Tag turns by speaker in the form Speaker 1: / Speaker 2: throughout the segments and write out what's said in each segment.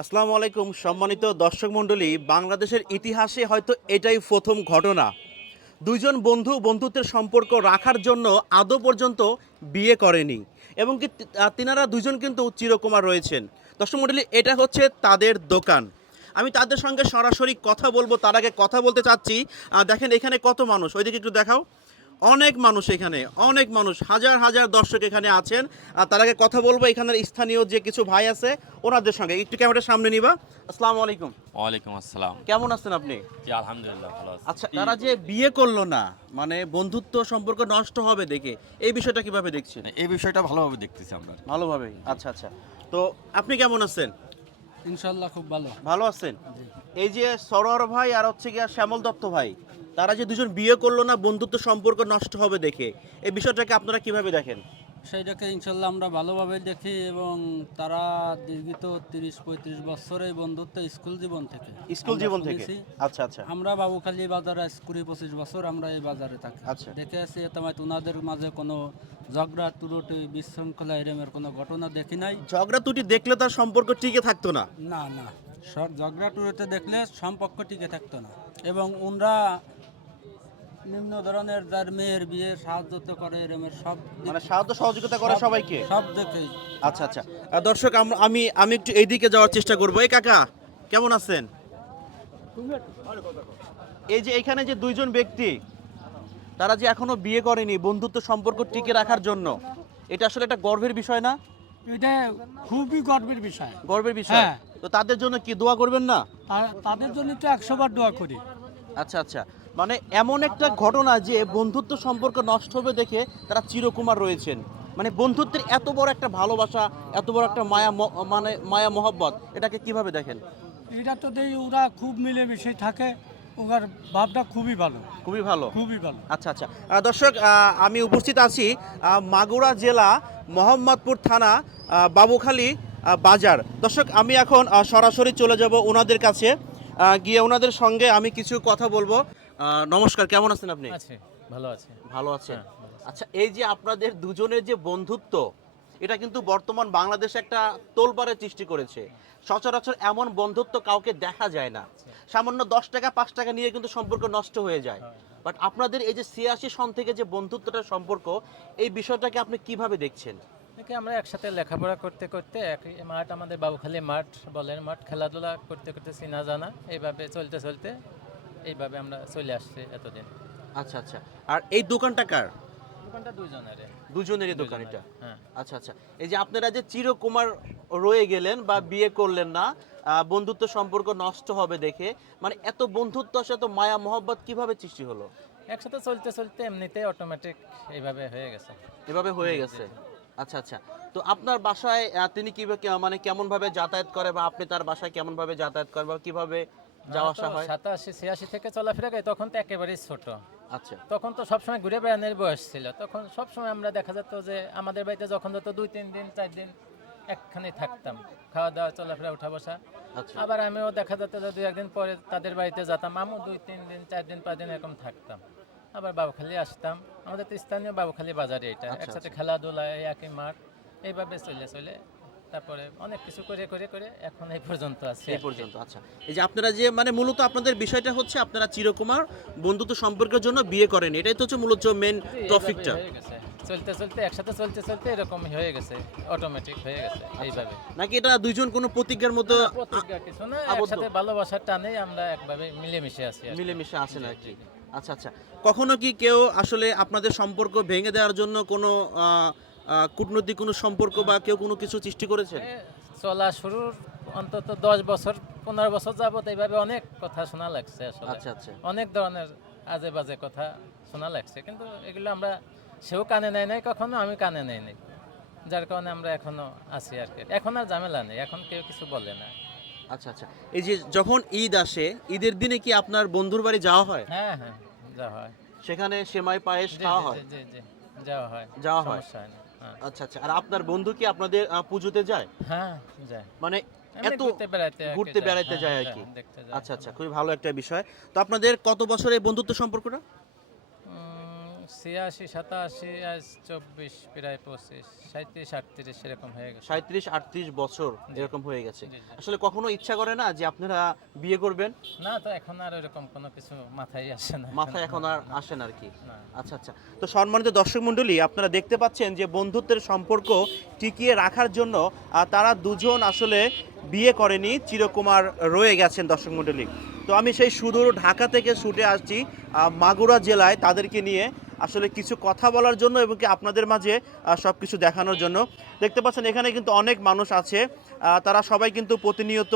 Speaker 1: আসসালামু আলাইকুম সম্মানিত দর্শক মণ্ডলী। বাংলাদেশের ইতিহাসে হয়তো এটাই প্রথম ঘটনা, দুইজন বন্ধু বন্ধুত্বের সম্পর্ক রাখার জন্য আদৌ পর্যন্ত বিয়ে করেনি এবং কি তিনারা দুইজন কিন্তু চিরকুমার রয়েছেন। দর্শক মণ্ডলী, এটা হচ্ছে তাদের দোকান। আমি তাদের সঙ্গে সরাসরি কথা বলবো, তার আগে কথা বলতে চাচ্ছি। দেখেন এখানে কত মানুষ, ওইদিকে একটু দেখাও। অনেক মানুষ এখানে, অনেক মানুষ, হাজার হাজার দর্শক এখানে আছেন। আর তার আগে কথা বলবো এখানের স্থানীয় যে কিছু ভাই আছে ওনাদের সঙ্গে। একটু ক্যামেরার সামনে নিবা। আসসালামু আলাইকুম।
Speaker 2: ওয়ালাইকুম আসসালাম।
Speaker 1: কেমন আছেন আপনি?
Speaker 2: জি আলহামদুলিল্লাহ ভালো আছি।
Speaker 1: আচ্ছা, তারা যে বিয়ে করলো না, মানে বন্ধুত্ব সম্পর্ক নষ্ট হবে দেখে, এই বিষয়টা কিভাবে দেখছেন?
Speaker 2: এই বিষয়টা ভালোভাবে দেখতেছি আমরা।
Speaker 1: ভালোভাবেই। আচ্ছা আচ্ছা। তো আপনি কেমন আছেন?
Speaker 3: ইনশাল্লাহ খুব ভালো।
Speaker 1: ভালো আছেন? এই যে সরোয়ার ভাই আর হচ্ছে গিয়া শ্যামল দত্ত ভাই, তারা যে দুজন বিয়ে করলো না বন্ধুত্ব সম্পর্ক নষ্ট হবে দেখে, এই বিষয়টাকে আপনারা কিভাবে দেখেন?
Speaker 3: সেইটাকে ইনশাল্লাহ আমরা ভালোভাবে দেখি এবং তারা দীর্ঘিত 30-35 বছর এই বন্ধুত্ব স্কুল জীবন থেকে
Speaker 1: স্কুল
Speaker 3: আমরা
Speaker 1: জীবন থেকে?
Speaker 3: শুনেছি।
Speaker 1: আচ্ছা আচ্ছা।
Speaker 3: আমরা বাবুখালী বাজারে 20-25 বছর আমরা এই বাজারে থাকি।
Speaker 1: আচ্ছা।
Speaker 3: দেখে আসি তোমায় ওনাদের মাঝে কোনো ঝগড়া তুরুটি বিশৃঙ্খলা এরমের কোনো ঘটনা দেখি নাই।
Speaker 1: ঝগড়া ত্রুটি দেখলে তার সম্পর্ক টিকে থাকতো না।
Speaker 3: না না, সব ঝগড়া টুরুতে দেখলে সম্পর্ক টিকে থাকতো না। এবং ওনরা নিম্ন ধরনের যার মেয়ের বিয়ে সাহায্য তো করে এরমের সব
Speaker 1: মানে সাহায্য সহযোগিতা করে সবাইকে।
Speaker 3: সব দেখেই।
Speaker 1: আচ্ছা আচ্ছা। দর্শক, আমি আমি একটু এইদিকে যাওয়ার চেষ্টা করবো। এই কাকা, কেমন আছেন? এই যে এখানে যে দুইজন ব্যক্তি, তারা যে এখনো বিয়ে করেনি বন্ধুত্ব সম্পর্ক টিকে রাখার জন্য, এটা আসলে একটা গর্বের বিষয় না?
Speaker 3: এটা খুবই গর্বের বিষয়।
Speaker 1: গর্বের বিষয়।
Speaker 3: হ্যাঁ।
Speaker 1: তো তাদের জন্য কি দোয়া করবেন না?
Speaker 3: আর তাদের জন্য তো 100 বার দোয়া করি।
Speaker 1: আচ্ছা আচ্ছা। মানে এমন একটা ঘটনা যে বন্ধুত্ব সম্পর্ক নষ্ট হবে দেখে তারা চিরকুমার রয়েছেন। মানে বন্ধুত্বের এত বড় একটা ভালোবাসা, এত বড় একটা মানে মায়া মহব্বত, এটাকে কিভাবে দেখেন?
Speaker 3: এটা তো দেই ওরা খুব মিলেমিশে থাকে, ওর ভাবটা খুবই ভালো,
Speaker 1: খুবই ভালো।
Speaker 3: খুবই ভালো।
Speaker 1: আচ্ছা আচ্ছা। দর্শক, আমি উপস্থিত আছি মাগুরা জেলা মোহাম্মদপুর থানা বাবুখালী বাজার। দর্শক, আমি এখন সরাসরি চলে যাব ওনাদের কাছে, গিয়ে ওনাদের সঙ্গে আমি কিছু কথা বলবো। নমস্কার, কেমন আছেন আপনি?
Speaker 4: আছে, ভালো আছে।
Speaker 1: ভালো আছেন?
Speaker 4: হ্যাঁ, ভালো আছি।
Speaker 1: আচ্ছা, এই যে আপনাদের দুজনের যে বন্ধুত্ব, এটা কিন্তু বর্তমান বাংলাদেশে একটা তোলপাড়ের সৃষ্টি করেছে। সচরাচর এমন বন্ধুত্ব কাউকে দেখা যায় না। সামান্য 10 টাকা 5 টাকা নিয়ে কিন্তু সম্পর্ক নষ্ট হয়ে যায়। বাট আপনাদের এই যে 86 সন থেকে যে বন্ধুত্বটার সম্পর্ক, এই বিষয়টাকে আপনি কিভাবে দেখছেন?
Speaker 4: দেখি আমরা একসাথে লেখাপড়া করতে করতে একই মাঠ, আমাদের বাবুখালী মাঠ বলেন, মাঠ খেলাধুলা করতে করতে চিনা জানা, এইভাবে চলতে চলতে এইভাবে আমরা চলে আসছি এতদিন।
Speaker 1: আচ্ছা আচ্ছা। আর এই দোকানটা কার?
Speaker 4: দোকানটা দুইজনের।
Speaker 1: দুজনেরই দোকান এটা?
Speaker 4: হ্যাঁ।
Speaker 1: আচ্ছা আচ্ছা। এই যে আপনারা যে চিরকুমার রয়ে গেলেন বা বিয়ে করলেন না, বন্ধুত্ব সম্পর্ক নষ্ট হবে দেখে, মানে এত বন্ধুত্ব আসলে এত মায়া মহব্বত কিভাবে সৃষ্টি হলো?
Speaker 4: একসাথে চলতে চলতে এমনিতেই অটোমেটিক এইভাবে হয়ে গেছে।
Speaker 1: এভাবে হয়ে গেছে? আচ্ছা আচ্ছা। তো আপনার বাসায় তিনি কিভাবে, মানে কেমন ভাবে যাতায়াত করে, বা আপনি তার বাসায় কেমন ভাবে যাতায়াত করেন, বা কিভাবে যাওয়া আসা হয়?
Speaker 4: 87-86 থেকে চলাফেরা করি, তখন তো একেবারেই ছোট।
Speaker 1: আচ্ছা
Speaker 4: তখন তো সবসময় ঘুরে বেড়ানোর বয়স ছিল। তখন সবসময় আমরা দেখা যেত যে আমাদের বাড়িতে যখন যেত 2-3 দিন 4 দিন একখানে থাকতাম, খাওয়া দাওয়া চলাফেরা উঠা বসা।
Speaker 1: আচ্ছা।
Speaker 4: আবার আমিও দেখা যেত যে 2 একদিন পরে তাদের বাড়িতে যেতাম, আমিও 2-3 দিন 4 দিন 5 দিন এরকম থাকতাম। আবার বাবুখালী আসতাম, আমাদের তো স্থানীয় বাবুখালী বাজারে এটা,
Speaker 1: আচ্ছা,
Speaker 4: একসাথে খেলাধুলা, এই একই মাঠ, এইভাবে চলে চলে তারপরে অনেক কিছু করে করে করে এখন এই পর্যন্ত আছে।
Speaker 1: এই পর্যন্ত। আচ্ছা, এই যে আপনারা যে মানে মূলত আপনাদের বিষয়টা হচ্ছে আপনারা চিরকুমার বন্ধুত্ব সম্পর্কের জন্য বিয়ে করেন, এটাই তো হচ্ছে মূলত মেন টপিকটা।
Speaker 4: হয়ে গেছে, চলতে চলতে একসাথে চলতে চলতে এরকম হয়ে গেছে, অটোমেটিক হয়ে গেছে এইভাবে।
Speaker 1: নাকি এটা দুইজন কোনো প্রতিজ্ঞার মতো
Speaker 4: প্রতিজ্ঞা কিছু না,
Speaker 1: আবদ্ধ?
Speaker 4: একসাথে ভালোবাসার টানেই আমরা একভাবে মিলেমিশে আছি আর কি।
Speaker 1: মিলেমিশে আছেন আর কি। আচ্ছা আচ্ছা। কখনো কি কেউ আসলে আপনাদের সম্পর্ক ভেঙে দেওয়ার জন্য কোনো কূটনৈতিক কোনো সম্পর্ক বা কেউ কোনো কিছু সৃষ্টি করেছেন?
Speaker 4: চলা শুরুর অন্তত 10 বছর 15 বছর যাবত এইভাবে অনেক কথা শোনা লাগছে আসলে।
Speaker 1: আচ্ছা আচ্ছা।
Speaker 4: অনেক ধরনের আজে বাজে কথা শোনা লাগছে, কিন্তু এগুলো আমরা, সেও কানে নেয় নাই কখনো, আমি কানে নেই নাই, যার কারণে আমরা এখনো আছি আর কি। এখন আর ঝামেলা নেই, এখন কেউ কিছু বলে না।
Speaker 1: আচ্ছা আচ্ছা। এই যে যখন ঈদ আসে, ঈদের দিনে কি আপনার বন্ধুর বাড়ি যাওয়া হয়?
Speaker 4: হ্যাঁ হ্যাঁ, যাওয়া হয়।
Speaker 1: সেখানে সেমাই পায়েস
Speaker 4: জি
Speaker 1: খাওয়া
Speaker 4: জি
Speaker 1: হয়?
Speaker 4: জি জি জি, যাওয়া হয়,
Speaker 1: যাওয়া হয়?
Speaker 4: সমস্যা হয় না। হ্যাঁ
Speaker 1: আচ্ছা আচ্ছা। আর আপনার বন্ধু কি আপনাদের পুজোতে যায়?
Speaker 4: হ্যাঁ, যায়।
Speaker 1: মানে
Speaker 4: এমনি
Speaker 1: এত
Speaker 4: ঘুরতে বেড়াইতে আর কি
Speaker 1: ঘুরতে
Speaker 4: যায়।
Speaker 1: বেড়াইতে
Speaker 4: হ্যাঁ,
Speaker 1: যায় আর কি?
Speaker 4: দেখতে যায়।
Speaker 1: আচ্ছা আচ্ছা, খুবই ভালো একটা বিষয়। তো আপনাদের কত বছরের বন্ধুত্ব সম্পর্কটা?
Speaker 4: 86 87 আজ 24 প্রায় 25 37 38 সেরকম হয়ে গেছে।
Speaker 1: 37-38 বছর এরকম হয়ে গেছে।
Speaker 4: জি, জি।
Speaker 1: আসলে কখনো ইচ্ছা করে না যে আপনারা বিয়ে করবেন?
Speaker 4: না, তো এখন আর এরকম কোনো কিছু মাথায় আসে না।
Speaker 1: মাথায় এখন আর আসে না আর কি।
Speaker 4: না।
Speaker 1: আচ্ছা আচ্ছা, তো সম্মানিত দর্শক মণ্ডলী, আপনারা দেখতে পাচ্ছেন যে বন্ধুত্বের সম্পর্ক টিকিয়ে রাখার জন্য তারা দুজন আসলে বিয়ে করেনি, চিরকুমার রয়ে গেছেন দর্শক মণ্ডলী। তো আমি সেই সুদূর ঢাকা থেকে ছুটে আসছি মাগুরা জেলায় তাদেরকে নিয়ে আসলে কিছু কথা বলার জন্য এবং কি আপনাদের মাঝে সব কিছু দেখানোর জন্য। দেখতে পাচ্ছেন এখানে কিন্তু অনেক মানুষ আছে, তারা সবাই কিন্তু প্রতিনিয়ত,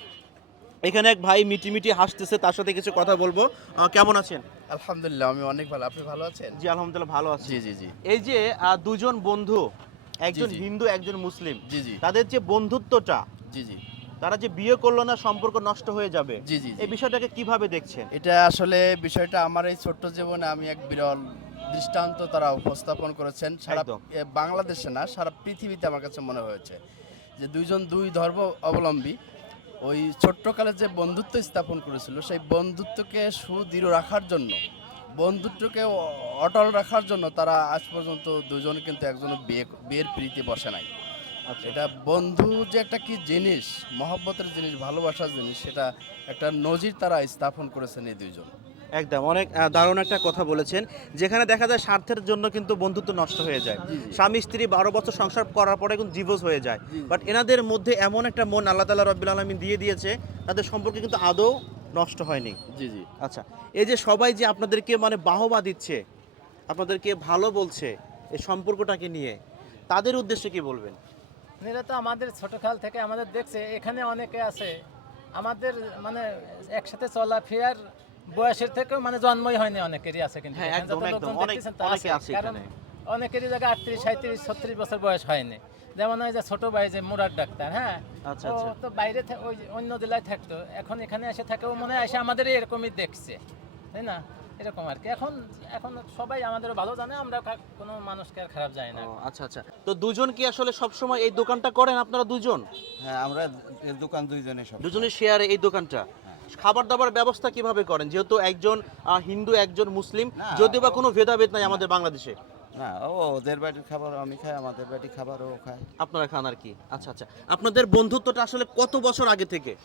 Speaker 1: এখানে এক ভাই মিটিমিটি হাসতেছে, তার সাথে কিছু কথা বলবো। কেমন আছেন?
Speaker 5: আলহামদুলিল্লাহ আমি অনেক ভালো। আপনি ভালো আছেন?
Speaker 1: জি আলহামদুলিল্লাহ ভালো আছি।
Speaker 5: জি জি জি
Speaker 1: এই যে দুজন বন্ধু, একজন
Speaker 5: জি।
Speaker 1: হিন্দু একজন মুসলিম,
Speaker 5: জি জি
Speaker 1: তাদের যে বন্ধুত্বটা,
Speaker 5: জি জি
Speaker 1: তারা যে বিয়ে করলো না, সম্পর্ক নষ্ট হয়ে যাবে,
Speaker 5: জি জি
Speaker 1: এই বিষয়টাকে কিভাবে দেখছেন?
Speaker 5: এটা আসলে বিষয়টা আমার এই ছোট্ট জীবনে আমি এক বিরল দৃষ্টান্ত তারা উপস্থাপন করেছেন। সারা
Speaker 1: একদম।
Speaker 5: বাংলাদেশে না, সারা পৃথিবীতে আমার কাছে মনে হয়েছে যে দুইজন দুই ধর্ম অবলম্বী ওই ছোট্টকালে যে বন্ধুত্ব স্থাপন করেছিল, সেই বন্ধুত্বকে সুদৃঢ় রাখার জন্য, বন্ধুত্বকে অটল রাখার জন্য তারা আজ পর্যন্ত দুজন কিন্তু একজনও বিয়ের প্রীতি বসে নাই।
Speaker 1: আচ্ছা,
Speaker 5: এটা বন্ধু যে একটা কি জিনিস, মহব্বতের জিনিস, ভালোবাসার জিনিস, সেটা একটা নজির তারা স্থাপন করেছেন এই দুইজন।
Speaker 1: একদম অনেক দারুণ একটা কথা বলেছেন, যেখানে দেখা যায় স্বার্থের জন্য কিন্তু বন্ধুত্ব নষ্ট হয়ে যায়। স্বামী স্ত্রী 12 বছর সংসার করার পরে কিন্তু ডিভোর্স হয়ে যায়, বাট এনাদের মধ্যে এমন একটা মন আল্লাহ তাআলা রাব্বুল আলামিন দিয়ে দিয়েছে, তাদের সম্পর্কে কিন্তু আদৌ নষ্ট হয়নি।
Speaker 5: জি জি
Speaker 1: আচ্ছা, এই যে সবাই যে আপনাদেরকে মানে বাহবা দিচ্ছে, আপনাদেরকে ভালো বলছে এই সম্পর্কটাকে নিয়ে, তাদের উদ্দেশ্যে কি বলবেন?
Speaker 4: এরা তো আমাদের ছোটকাল থেকে আমাদের দেখছে, এখানে অনেকে আছে আমাদের মানে একসাথে চলাফেরার বয়সের থেকেও মানে জন্মই হয়নি অনেকেরই আছে, কিন্তু
Speaker 1: হ্যাঁ,
Speaker 4: এখানে
Speaker 1: একদম,
Speaker 4: যত
Speaker 1: একদম।
Speaker 4: লোকজন
Speaker 1: অনেক-
Speaker 4: দেখতেছেন তা
Speaker 1: অনেকে
Speaker 4: আছে।
Speaker 1: আছে
Speaker 4: কারণ
Speaker 1: এখানে।
Speaker 4: অনেকেরই জায়গায় 38 37 36 বছর বয়স হয়নি। যেমন ওই যে ছোট ভাই যে মুরাদ ডাক্তার, হ্যাঁ,
Speaker 1: আচ্ছা,
Speaker 4: ও
Speaker 1: আচ্ছা।
Speaker 4: তো বাইরে ওই অন্য জেলায় থাকতো, এখন এখানে এসে থাকে, ও মনে হয় এসে আমাদের এরকমই দেখছে, তাই না? এরকম আর কি। এখন এখন সবাই আমাদের ভালো জানে, আমরা কোনো মানুষকে আর খারাপ জানি না।
Speaker 1: ও, আচ্ছা আচ্ছা, তো দুজন কি আসলে সবসময় এই দোকানটা করেন আপনারা দুজন?
Speaker 6: হ্যাঁ, আমরা এর দোকান দুইজনে সব
Speaker 1: দুজনের শেয়ারে এই দোকানটা? খাবার দাবার ব্যবস্থা কিভাবে করেন, যেহেতু একজন হিন্দু একজন মুসলিম,
Speaker 6: না,
Speaker 1: যদিও বা কোনো ভেদাভেদ নাই আমাদের বাংলাদেশে?
Speaker 6: না, ওদের বাড়ির খাবার আমি খাই, আমাদের বাড়ির খাবার ও খায়।
Speaker 1: আপনারা খান আর কি। আচ্ছা আচ্ছা, আপনাদের বন্ধুত্বটা আসলে কত বছর আগে থেকে?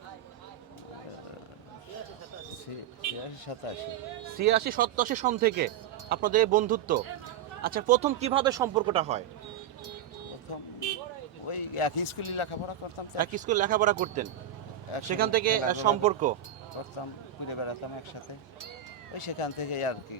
Speaker 6: 86-87
Speaker 1: 86-87 সন থেকে আপনাদের এই বন্ধুত্ব। আচ্ছা, প্রথম কিভাবে সম্পর্কটা হয়?
Speaker 6: প্রথম ওই একই স্কুলে লেখাপড়া করতাম তো,
Speaker 1: এক স্কুলে লেখাপড়া করতেন,
Speaker 6: একসঙ্গে
Speaker 1: সেখান থেকে
Speaker 6: খেলাধুলা
Speaker 1: সম্পর্ক।
Speaker 6: করতাম, ঘুরে বেড়াতাম একসাথে, ওই সেখান থেকে আর কি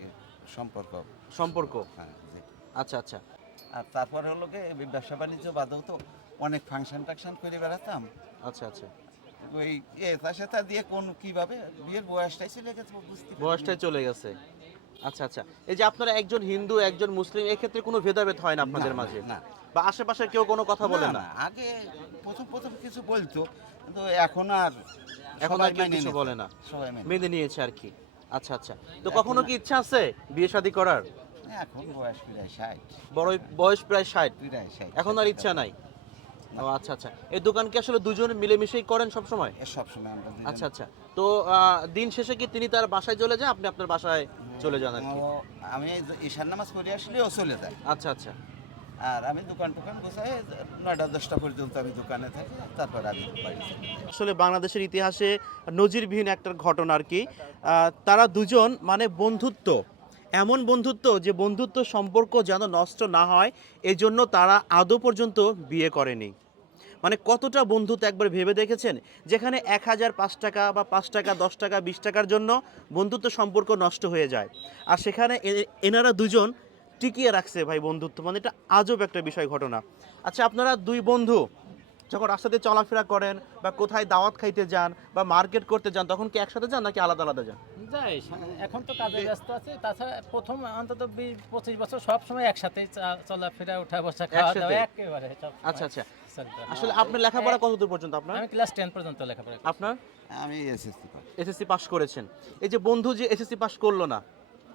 Speaker 6: সম্পর্ক। হ্যাঁ জি।
Speaker 1: আচ্ছা আচ্ছা,
Speaker 6: আর তারপরে হলো কি এই ব্যবসা বাণিজ্য বাদেও তো অনেক ফাংশন টাংশন করে বেড়াতাম,
Speaker 1: আচ্ছা আচ্ছা,
Speaker 6: ওই তার সাথে দিয়ে কোন কিভাবে বিয়ের বয়সটাই চলে গেছে বুঝতে পারিনি।
Speaker 1: বয়সটাই চলে গেছে। আচ্ছা আচ্ছা, এই যে আপনারা একজন হিন্দু একজন মুসলিম, এক্ষেত্রে কোনো ভেদাভেদ হয় না আপনাদের
Speaker 6: না,
Speaker 1: মাঝে?
Speaker 6: না।
Speaker 1: বা আশেপাশে কেউ কোনো কথা বলে না?
Speaker 6: আগে প্রথম প্রথম কিছু বলতো, কিন্তু এখন আর
Speaker 1: এখন
Speaker 6: সবাই
Speaker 1: আর কেউ
Speaker 6: মেনে
Speaker 1: কিছু
Speaker 6: নিচ্ছে।
Speaker 1: বলে না,
Speaker 6: সবাই মেনে
Speaker 1: মেনে নিয়েছে আর কি। আচ্ছা আচ্ছা, তো কখনো কি ইচ্ছা আছে বিয়ে শাদী করার?
Speaker 6: নিচ্ছে। এখন বয়স প্রায় 60,
Speaker 1: বড় বয়স প্রায় 60,
Speaker 6: প্রায় 60
Speaker 1: এখন আর ইচ্ছা নাই? ও আচ্ছা আচ্ছা, এই দোকান কি আসলে দুজন মিলেমিশেই করেন সব সময়?
Speaker 6: সব সময় আমরা দুজন-
Speaker 1: আচ্ছা আচ্ছা, তো দিন শেষে কি তিনি তার বাসায় চলে যান, আপনি আপনার বাসায় চলে যান আর কি?
Speaker 6: আমি এই যে ঈশান নামাজ পড়ে আসলে ও চলে যায়,
Speaker 1: আচ্ছা আচ্ছা,
Speaker 6: আর আমি দোকান গোছাই 9টা-10টা পর্যন্ত আমি দোকানে থাকি, তারপর আমি বাড়ি চলে যাই।
Speaker 1: আসলে বাংলাদেশের ইতিহাসে নজিরবিহীন একটা ঘটনা আর কি। তারা দুজন মানে বন্ধুত্ব, এমন বন্ধুত্ব যে বন্ধুত্ব সম্পর্ক যেন নষ্ট না হয়, এজন্য তারা আদৌ পর্যন্ত বিয়ে করেনি। মানে কতটা বন্ধুত্ব একবার ভেবে দেখেছেন, যেখানে 1005 টাকা বা 5 টাকা 10 টাকা 20 টাকার জন্য বন্ধুত্ব সম্পর্ক নষ্ট হয়ে যায়, আর সেখানে এনারা দুজন টিকিয়ে রাখছে ভাই বন্ধুত্ব, মানে এটা আজব একটা বিষয় ঘটনা। আচ্ছা, আপনারা দুই বন্ধু যখন রাস্তাতে চলাফেরা করেন বা কোথায় দাওয়াত খাইতে যান বা মার্কেট করতে যান, তখন কি একসাথে যান নাকি আলাদা আলাদা যান?
Speaker 4: যাই, এখন তো কাজে ব্যস্ত আছে, তাছাড়া প্রথম অন্তত 20-25 বছর সব সময় একসাথেই চলাফেরা, উঠা বসা, খাওয়া দাওয়া
Speaker 1: একসাথে?
Speaker 4: একেবারে সব সময়
Speaker 1: আচ্ছা আচ্ছা,
Speaker 4: চলতে।
Speaker 1: আসলে আপনার লেখাপড়া কতদূর পর্যন্ত? আপনার
Speaker 4: আমি ক্লাস 10 পর্যন্ত লেখাপড়া করি।
Speaker 1: আপনার
Speaker 6: আমি এসএসসি পাস।
Speaker 1: এসএসসি পাস করেছেন। এই যে বন্ধু যে এসএসসি পাস করলো না,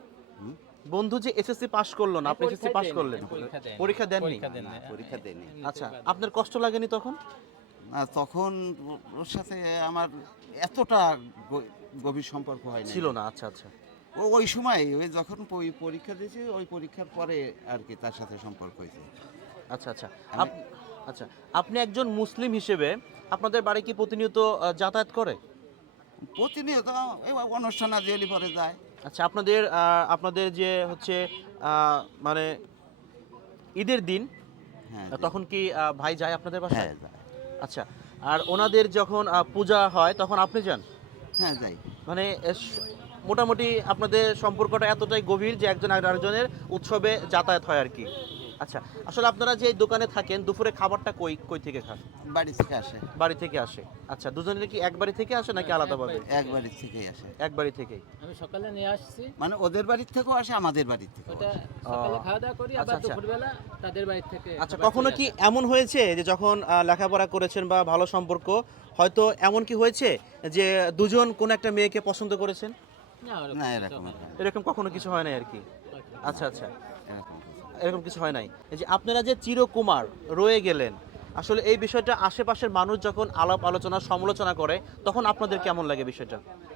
Speaker 1: বন্ধু যে এসএসসি পাস করলো না, আপনি এসএসসি পাস করলেন, পরীক্ষা দেননি?
Speaker 4: পরীক্ষা দেননি।
Speaker 6: পরীক্ষা দেয়নি।
Speaker 1: আচ্ছা, আপনার কষ্ট লাগেনি তখন?
Speaker 6: না, তখন ওর সাথে আমার এতটা গভীর সম্পর্ক হয়নি।
Speaker 1: ছিল না। আচ্ছা আচ্ছা,
Speaker 6: ওই সময় ওই যখন পরীক্ষা দিয়েছি ওই পরীক্ষার পরে আর কি তার সাথে সম্পর্ক হয়েছে।
Speaker 1: আচ্ছা আচ্ছা আচ্ছা, আপনি একজন মুসলিম হিসেবে আপনাদের বাড়ি কি প্রতিনিয়ত যাতায়াত করে?
Speaker 6: প্রতিনিয়ত এই অনুষ্ঠান আদি হলে পরে যায়।
Speaker 1: আচ্ছা, আপনাদের যে হচ্ছে মানে ঈদের দিন
Speaker 6: হ্যাঁ
Speaker 1: তখন কি ভাই যায় আপনাদের বাসায়?
Speaker 6: হ্যাঁ যায়।
Speaker 1: আচ্ছা, আর ওনাদের যখন পূজা হয় তখন আপনি যান?
Speaker 6: হ্যাঁ যাই।
Speaker 1: মানে মোটামুটি আপনাদের সম্পর্কটা এতটাই গভীর যে একজন আরেকজনের উৎসবে যাতায়াত হয় আর কি। আচ্ছা, আসলে আপনারা যে দোকানে থাকেন দুপুরে খাবারটা কই থেকে খান?
Speaker 6: বাড়ি থেকে আসে।
Speaker 1: বাড়ি থেকে আসে। আচ্ছা, দুজনের কি এক বাড়ি থেকে আসে নাকি আলাদাভাবে?
Speaker 6: এক বাড়ি থেকেই আসে।
Speaker 1: এক বাড়ি থেকেই।
Speaker 4: আমি সকালে নিয়ে আসছি,
Speaker 6: মানে ওদের বাড়ির থেকেও আসে, আমাদের বাড়ির থেকেও
Speaker 4: ওটা
Speaker 6: আসে।
Speaker 4: সকালে খাওয়া দাওয়া করি,
Speaker 1: আচ্ছা,
Speaker 4: আবার
Speaker 1: আচ্ছা।
Speaker 4: দুপুরবেলা তাদের বাড়ি থেকে
Speaker 1: আচ্ছা,
Speaker 4: খাবার
Speaker 1: কখনো
Speaker 4: চলে
Speaker 1: কি
Speaker 4: আসে।
Speaker 1: এমন হয়েছে যে যখন লেখাপড়া করেছেন বা ভালো সম্পর্ক, হয়তো এমন কি হয়েছে যে দুজন কোন একটা মেয়েকে পছন্দ করেছেন?
Speaker 4: না, ওরকম
Speaker 6: না
Speaker 4: কিছু
Speaker 6: এরকম
Speaker 4: হয় না।
Speaker 1: এরকম কখনো কিছু হয় নাই আর কি? আচ্ছা আচ্ছা,
Speaker 6: এরকম কিছু।
Speaker 1: এরকম কিছু হয় নাই। এই যে আপনারা যে চিরকুমার রয়ে গেলেন, আসলে এই বিষয়টা আশেপাশের মানুষ যখন আলাপ আলোচনা সমালোচনা করে তখন আপনাদের কেমন লাগে বিষয়টা?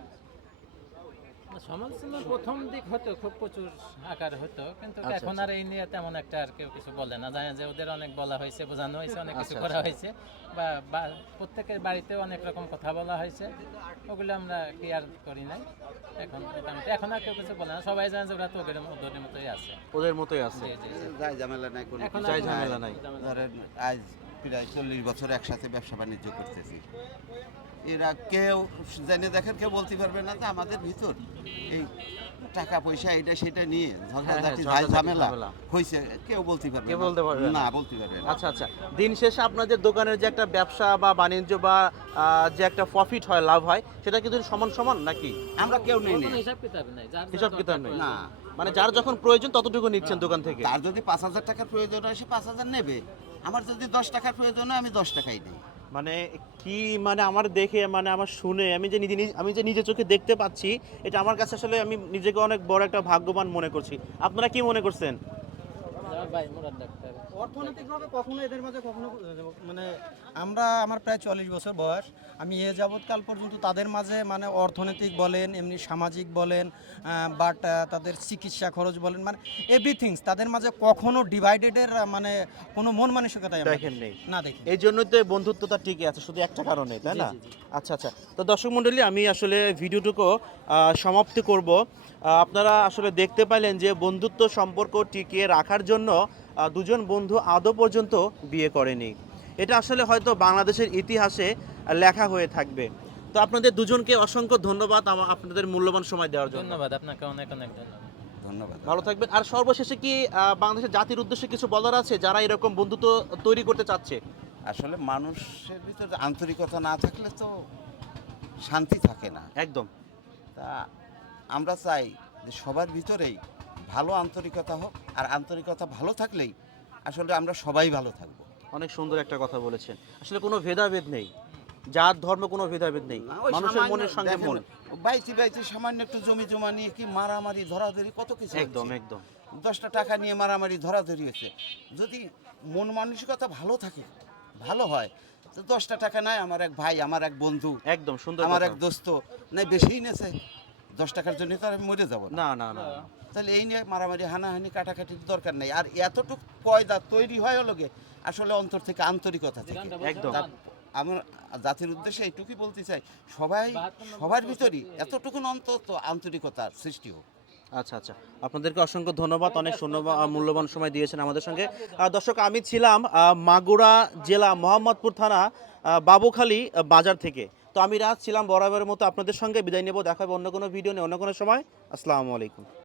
Speaker 4: সমালোচনার প্রথম দিক হতো, খুব প্রচুর আকার হতো, কিন্তু
Speaker 1: আচ্ছা,
Speaker 4: এখন আর এই নিয়ে তেমন একটা আর কেউ কিছু বলে না। জানে যে ওদের অনেক বলা হয়েছে, বোঝানো হয়েছে, অনেক কিছু
Speaker 1: আচ্ছা,
Speaker 4: করা
Speaker 1: আচ্ছা।
Speaker 4: হয়েছে, বা প্রত্যেকের বাড়িতেও অনেক রকম কথা বলা হয়েছে, ওগুলো আমরা কেয়ার করি নাই। এখন মোটামুটি এখন আর কেউ কিছু বলে না, সবাই জানে যে ওরা তো ওদের মতোই আছে।
Speaker 1: ওদের মতোই আছে,
Speaker 4: জি, জি, জি।
Speaker 6: যাই ঝামেলা নাই কোনো
Speaker 4: এখন
Speaker 6: কিছু
Speaker 1: যাই
Speaker 4: আর
Speaker 1: ঝামেলা নাই।
Speaker 6: ধরেন আজ প্রায় 40 বছর একসাথে ব্যবসা বাণিজ্য করতেছি। এরা কেউ জেনে দেখেন কেউ বলতে পারবে না যে আমাদের ভিতর এই টাকা পয়সা এটা সেটা নিয়ে ঝগড়াঝাটি
Speaker 1: ঝগড়াঝাটি,
Speaker 6: ঝামেলা
Speaker 1: ঝামেলা।
Speaker 6: হয়েছে, কেউ বলতে পারবে
Speaker 1: কেউ
Speaker 6: না।
Speaker 1: বলতে পারবে না।
Speaker 6: না, বলতে পারবে না।
Speaker 1: আচ্ছা আচ্ছা, দিন শেষে আপনাদের দোকানের যে একটা ব্যবসা বা বাণিজ্য বা যে একটা প্রফিট হয়, লাভ হয়, সেটা কিন্তু সমান সমান নাকি?
Speaker 6: আমরা কেউ নেই
Speaker 4: কোনো
Speaker 6: নেই।
Speaker 4: হিসাব কিতাব নাই, যার
Speaker 1: হিসাব
Speaker 4: যত
Speaker 1: কিতাব
Speaker 4: টাকা
Speaker 1: নেই।
Speaker 6: না,
Speaker 1: মানে যার যখন প্রয়োজন ততটুকু নিচ্ছেন দোকান থেকে?
Speaker 6: তার যদি 5,000 টাকার প্রয়োজন হয় সে 5,000 নেবে। আমার যদি 10 টাকার প্রয়োজন হয় আমি 10 টাকাই নেই।
Speaker 1: মানে কি, মানে আমার দেখে, মানে আমার শুনে আমি যে নিজে চোখে দেখতে পাচ্ছি, এটা আমার কাছে আসলে আমি নিজেকে অনেক বড় একটা ভাগ্যবান মনে করছি। আপনারা কি মনে করছেন?
Speaker 4: যার ভাই মুরাদ ডাক্তার।
Speaker 7: অর্থনৈতিকভাবে কখনো এদের মাঝে কখনো মানে আমার প্রায় 40 বছর বয়স, আমি এ যাবৎকাল পর্যন্ত তাদের মাঝে মানে অর্থনৈতিক বলেন, এমনি সামাজিক বলেন, বাট তাদের চিকিৎসা খরচ বলেন, মানে এভরিথিংস তাদের মাঝে কখনো ডিভাইডেডের মানে কোনো মন মানসিকতা
Speaker 1: দেখেন নেই।
Speaker 7: না দেখি।
Speaker 1: এই জন্যই তো এই বন্ধুত্বটা টিকে আছে, শুধু একটা কারণে, তাই না? আচ্ছা আচ্ছা, তো দর্শক মণ্ডলী, আমি আসলে ভিডিওটুকু সমাপ্তি করব। আপনারা আসলে দেখতে পাইলেন যে বন্ধুত্ব সম্পর্ক টিকিয়ে রাখার জন্য দুজন বন্ধু আদৌ পর্যন্ত বিয়ে করেনি। এটা আসলে হয়তো বাংলাদেশের ইতিহাসে লেখা হয়ে থাকবে। তো আপনাদের দুজনকে অসংখ্য ধন্যবাদ আপনাদের মূল্যবান সময় দেওয়ার জন্য।
Speaker 4: ধন্যবাদ আপনাকে, অনেক অনেক ধন্যবাদ।
Speaker 6: ধন্যবাদ।
Speaker 1: ভালো থাকবেন। আর সর্বশেষে কি বাংলাদেশের জাতির উদ্দেশ্যে কিছু বলার আছে যারা এরকম বন্ধুত্ব তৈরি করতে চাচ্ছে?
Speaker 6: আসলে মানুষের ভিতরে আন্তরিকতা না থাকলে তো শান্তি থাকে না।
Speaker 1: একদম।
Speaker 6: তা আমরা চাই যে সবার ভিতরেই ভালো আন্তরিকতা হোক, আর আন্তরিকতা ভালো থাকলেই আসলে আমরা সবাই ভালো থাকবো।
Speaker 1: অনেক সুন্দর একটা কথা বলেছেন। আসলে কোনো ভেদাভেদ নেই, জাত ধর্ম কোনো ভেদাভেদ নেই,
Speaker 6: না, ওই
Speaker 1: মানুষের
Speaker 6: সামান্য
Speaker 1: মনের সঙ্গে
Speaker 6: দেখেন,
Speaker 1: মন।
Speaker 6: বাইতে বাইতে সামান্য একটু জমি জমা নিয়ে কি মারামারি ধরাধরি কত কিছু
Speaker 1: একদম
Speaker 6: হচ্ছে।
Speaker 1: একদম।
Speaker 6: 10টা টাকা নিয়ে মারামারি ধরাধরি হচ্ছে। যদি মন মানসিকতা ভালো থাকে, ভালো হয়, তো 10টা টাকা নাই আমার এক ভাই, আমার এক বন্ধু,
Speaker 1: একদম সুন্দর
Speaker 6: আমার
Speaker 1: কথা।
Speaker 6: এক দোস্ত নাই বেশিই নেছে, 10 টাকার জন্য তো আর আমি মরে যাবো না।
Speaker 1: না না না,
Speaker 6: তাহলে এই নিয়ে মারামারি হানাহানি কাটাকাটির দরকার নেই। আর এতটুকু পয়দা তৈরি হয় হলো গে আসলে অন্তর থেকে আন্তরিকতা থেকে।
Speaker 1: একদম।
Speaker 6: আমার জাতির উদ্দেশ্যে এইটুকুই বলতে চাই, সবার ভিতরই এতটুকু অন্তত আন্তরিকতার সৃষ্টি হোক।
Speaker 1: আচ্ছা আচ্ছা, আপনাদেরকে অসংখ্য ধন্যবাদ, অনেক মূল্যবান সময় দিয়েছেন আমাদের সঙ্গে। দর্শক, আমি ছিলাম মাগুরা জেলা মোহাম্মদপুর থানা বাবুখালী বাজার থেকে। তো আমি রাজ ছিলাম বরাবরের মতো আপনাদের সঙ্গে। বিদায় নেব, দেখা হবে অন্য কোনো ভিডিও নিয়ে অন্য কোনো সময়। আসসালামু আলাইকুম।